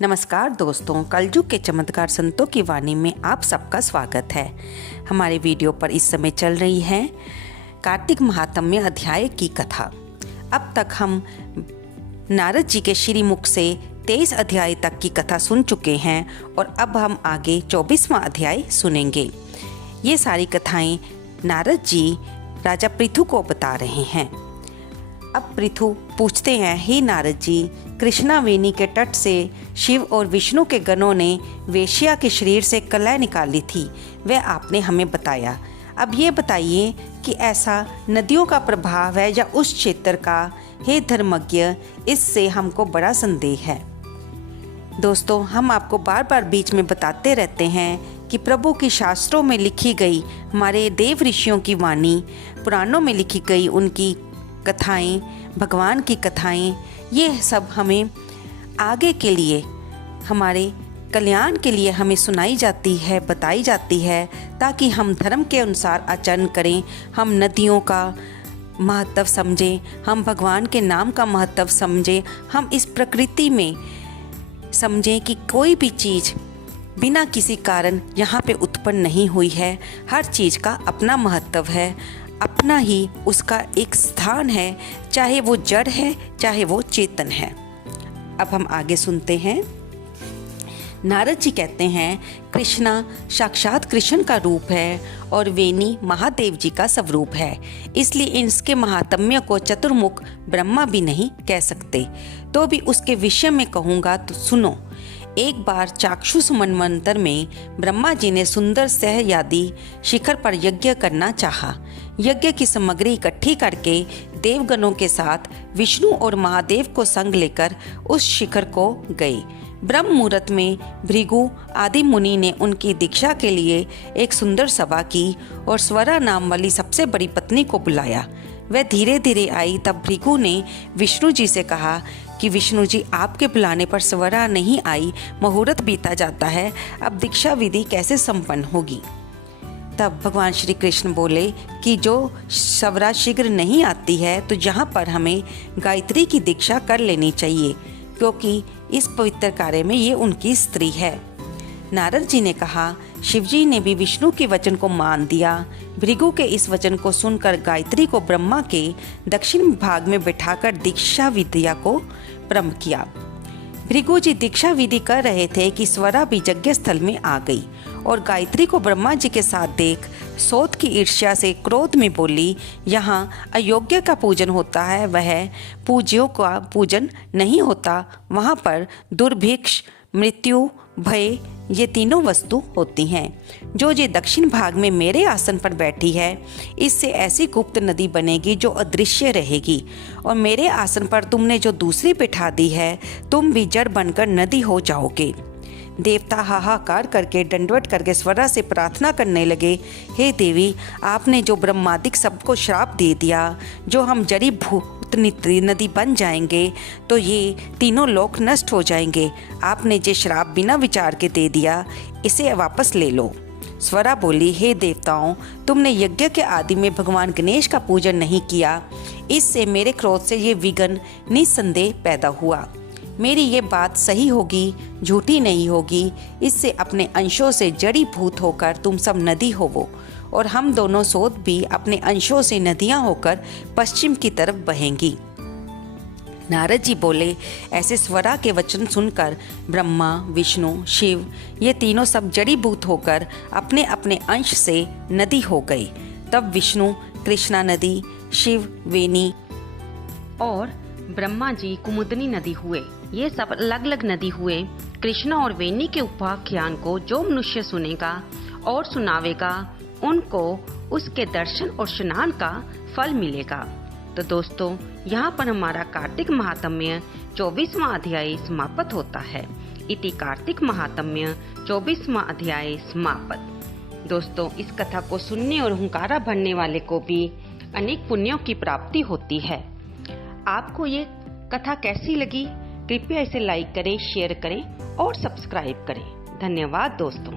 नमस्कार दोस्तों, कलयुग के चमत्कार संतों की वाणी में आप सबका स्वागत है। हमारे वीडियो पर इस समय चल रही है कार्तिक महात्म्य अध्याय की कथा। अब तक हम नारद जी के श्रीमुख से 23 अध्याय तक की कथा सुन चुके हैं और अब हम आगे 24वां अध्याय सुनेंगे। ये सारी कथाएं नारद जी राजा पृथु को बता रहे हैं। अब पृथु पूछते हैं, हे नारद जी, कृष्णा वेणी के तट से शिव और विष्णु के गणों ने वेश्या के शरीर से कलह निकाली थी, वह आपने हमें बताया। अब ये बताइए कि ऐसा नदियों का प्रभाव है या उस क्षेत्र का? हे धर्मज्ञ, इससे हमको बड़ा संदेह है। दोस्तों, हम आपको बार बार बीच में बताते रहते हैं कि प्रभु की शास्त्रों में लिखी गई, हमारे देव ऋषियों की वाणी, पुराणों में लिखी गई उनकी कथाएं, भगवान की कथाएं, ये सब हमें आगे के लिए, हमारे कल्याण के लिए हमें सुनाई जाती है, बताई जाती है, ताकि हम धर्म के अनुसार आचरण करें, हम नदियों का महत्व समझें, हम भगवान के नाम का महत्व समझें, हम इस प्रकृति में समझें कि कोई भी चीज़ बिना किसी कारण यहाँ पे उत्पन्न नहीं हुई है। हर चीज़ का अपना महत्व है, अपना ही उसका एक स्थान है, चाहे वो जड़ है चाहे वो चेतन है। अब हम आगे सुनते हैं। नारद जी कहते हैं, कृष्णा साक्षात कृष्ण का रूप है और वेणी महादेव जी का स्वरूप है, इसलिए इसके महात्म्य को चतुर्मुख ब्रह्मा भी नहीं कह सकते। तो भी उसके विषय में कहूँगा तो सुनो। एक बार चाक्षुष मनवंतर में ब्रह्मा जी ने सुंदर सहयादी शिखर पर यज्ञ करना चाहा। यज्ञ की सामग्री इकट्ठी करके देवगणों के साथ विष्णु और महादेव को संग लेकर उस शिखर को गए। ब्रह्म मुहूर्त में भृगु आदि मुनि ने उनकी दीक्षा के लिए एक सुंदर सभा की और स्वरा नाम वाली सबसे बड़ी पत्नी को बुलाया। वह धीरे धीरे आई। तब भृगु ने विष्णु जी से कहा कि विष्णु जी, आपके बुलाने पर स्वरा नहीं आई, मुहूर्त बीता जाता है, अब दीक्षा विधि कैसे संपन्न होगी? तब भगवान श्री कृष्ण बोले कि जो स्वरा शीघ्र नहीं आती है तो यहाँ पर हमें गायत्री की दीक्षा कर लेनी चाहिए, क्योंकि इस पवित्र कार्य में ये उनकी स्त्री है। नारद जी ने कहा, शिवजी ने भी विष्णु के वचन को मान दिया। भृगु के इस वचन को सुनकर गायत्री को ब्रह्मा के दक्षिण भाग में बिठाकर दीक्षा विद्या को प्रारंभ किया। भृगु जी दीक्षा विधि कर रहे थे कि स्वरा भी यज्ञ स्थल में आ गई और गायत्री को ब्रह्मा जी के साथ देख सोत की ईर्ष्या से क्रोध में बोली, यहाँ अयोग्य का पूजन होता है, वह पूज्यों का पूजन नहीं होता। वहाँ पर दुर्भिक्ष, मृत्यु, भय, ये तीनों वस्तु होती हैं। जो ये दक्षिण भाग में मेरे आसन पर बैठी है, इससे ऐसी गुप्त नदी बनेगी जो अदृश्य रहेगी, और मेरे आसन पर तुमने जो दूसरी बिठा दी है, तुम भी जड़ बनकर नदी हो जाओगे। देवता हाहाकार करके दंडवत करके स्वरा से प्रार्थना करने लगे, हे देवी, आपने जो ब्रह्मादिक सबको श्राप दे दिया, जो हम जड़ी भूत नदी बन जाएंगे तो ये तीनों लोक नष्ट हो जाएंगे। आपने जो श्राप बिना विचार के दे दिया, इसे वापस ले लो। स्वरा बोली, हे देवताओं, तुमने यज्ञ के आदि में भगवान गणेश का पूजन नहीं किया, इससे मेरे क्रोध से ये विघ्न निस्संदेह पैदा हुआ। मेरी ये बात सही होगी, झूठी नहीं होगी। इससे अपने अंशों से जड़ी भूत होकर तुम सब नदी होवो, और हम दोनों सोत भी अपने अंशों से नदियां होकर पश्चिम की तरफ बहेंगी। नारद जी बोले, ऐसे स्वरा के वचन सुनकर ब्रह्मा, विष्णु, शिव, ये तीनों सब जड़ी भूत होकर अपने अपने अंश से नदी हो गए। तब विष्णु कृष्णा नदी, शिव वेणी और ब्रह्मा जी कुमुदनी नदी हुए। ये सब अलग अलग नदी हुए। कृष्णा और वेणी के उपाख्यान को जो मनुष्य सुनेगा और सुनावेगा, उनको उसके दर्शन और स्नान का फल मिलेगा। तो दोस्तों, यहाँ पर हमारा कार्तिक महात्म्य 24वां अध्याय समाप्त होता है। इति कार्तिक महात्म्य 24वां अध्याय समाप्त। दोस्तों, इस कथा को सुनने और हुंकारा भरने वाले को भी अनेक पुण्यों की प्राप्ति होती है। आपको ये कथा कैसी लगी? कृपया इसे लाइक करें, शेयर करें और सब्सक्राइब करें। धन्यवाद दोस्तों।